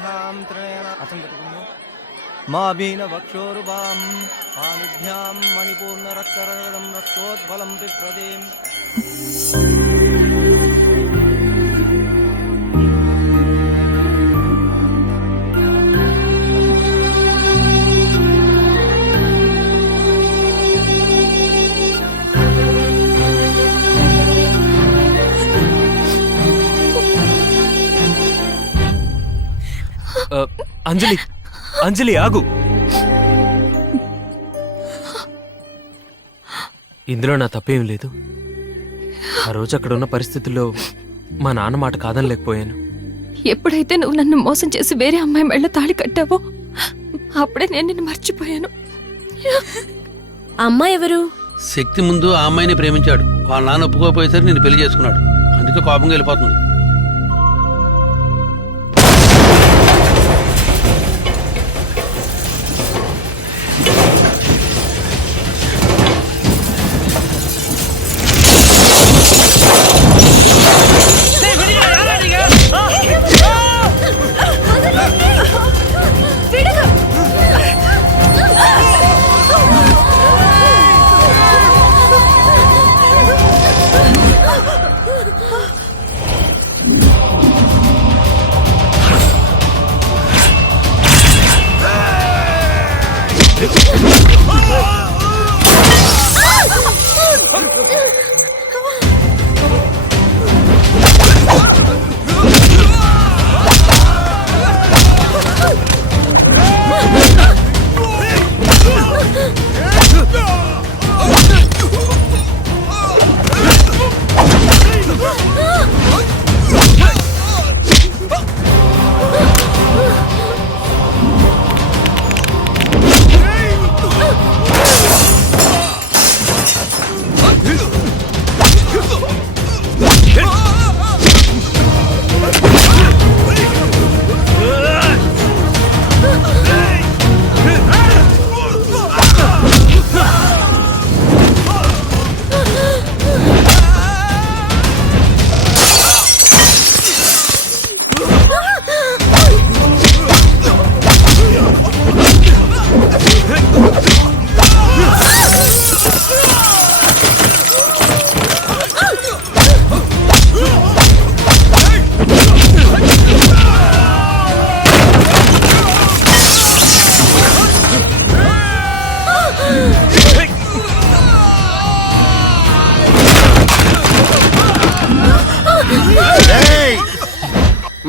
త్రిగర్హాం త్రినయన అసంగతుకుందో మా బీన వక్షోరుబాం పాణిభ్యాం మణిపూర్ణ రక్తరగడం రక్తోద్బలం పిప్రదేం. అంజలి, అంజలి ఆగు. ఇందులో నా తప్పేం లేదు. ఆ రోజు అక్కడ ఉన్న పరిస్థితుల్లో మా నాన్న మాట కాదనలేకపోయాను. ఎప్పుడైతే నువ్వు నన్ను మోసం చేసి వేరే అమ్మాయి మెళ్ళ తాళి కట్టావో అప్పుడే నేను నిన్ను మర్చిపోయాను. అమ్మాయి ఎవరు? శక్తి ముందు ఆ అమ్మాయిని ప్రేమించాడు. వాళ్ళ నాన్న ఒప్పుకోపోయేసరికి నేను పెళ్లి చేసుకున్నాడు. అందుకే కోపంగా వెళ్ళిపోతుంది.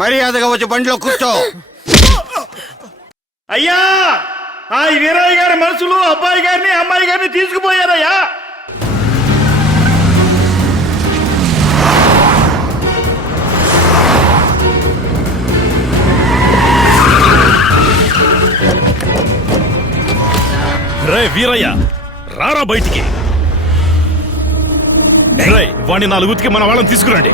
మర్యాదగా వచ్చి బండిలో కూర్చో. అయ్యా, ఆ వీరయ్య గారి మనుషులు అబ్బాయి గారిని అమ్మాయి గారిని తీసుకుపోయారయ్యా. రే వీరయ్య, రారా బయటికి. రే, వాడిని 4 ఉతికి మన వాళ్ళని తీసుకురండి.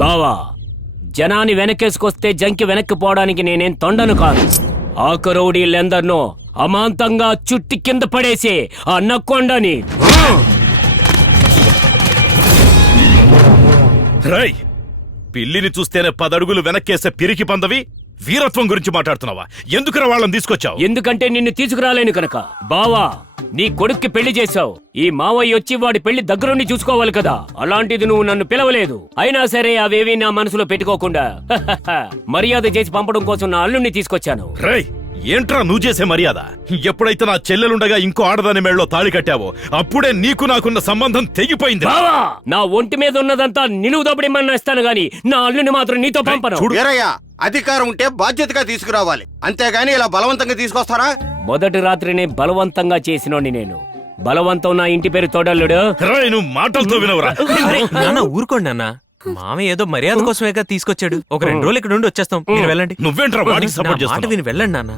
బావా, జనాన్ని వెనకేసుకొస్తే జంకి వెనక్కి పోవడానికి నేనేం తొండను కాదు. ఆకరౌడీలందరినో అమాంతంగా చుట్టి కింద పడేసి ఆ నక్కొండని. రై, పిల్లిని చూస్తేనే 10 అడుగులు వెనక్కేసే పిరికి పందవి వీరత్వం గురించి మాట్లాడుతున్నావా? ఎందుకురా వాళ్ళని తీసుకొచ్చావు? ఎందుకంటే నిన్ను తీసుకురాలేను కనుక. బావా, నీ కొడుక్కి పెళ్లి చేశావు. ఈ మావయ్య వచ్చి వాడి పెళ్లి దగ్గరుండి చూసుకోవాలి కదా. అలాంటిది నువ్వు నన్ను పిలవలేదు. అయినా సరే అవేవి నా మనసులో పెట్టుకోకుండా మర్యాద చేసి పంపడం కోసం నా అల్లుణ్ణి తీసుకొచ్చాను. రై, ఏంట్రా నువ్వు చేసే మర్యాద? ఎప్పుడైతే నా చెల్లెలుండగా ఇంకో ఆడదాని మెళ్ళలో తాళి కట్టావో అప్పుడే నీకు నాకున్న సంబంధం తెగిపోయింది. బావా, నా ఒంటి మీద ఉన్నదంతా నిలువు దబ్బడిమన్నా ఇస్తాను గాని నా అల్లుని మాత్రం నీతో పంపను. అధికారం ఉంటే బాధ్యతగా తీసుకురావాలి, అంతేగాని ఇలా బలవంతంగా తీసుకొస్తారా? మొదటి రాత్రినే బలవంతంగా చేసినోని నేను. బలవంతం నా ఇంటి పేరు తోడల్లుడు. రాయ్, నువ్వు మాటలతో వినవురా. నాన్న ఊరుకోండి అన్న. మామయ్య ఏదో మర్యాద కోసమేగా తీసుకొచ్చాడు. ఒక 2 రోజులు ఇక్కడ నుండి వచ్చేస్తాం. మీరు వెళ్ళండి. నువ్వేంట్రా వాడికి సపోర్ట్ చేస్తావు? విని వెళ్ళండి నాన్న.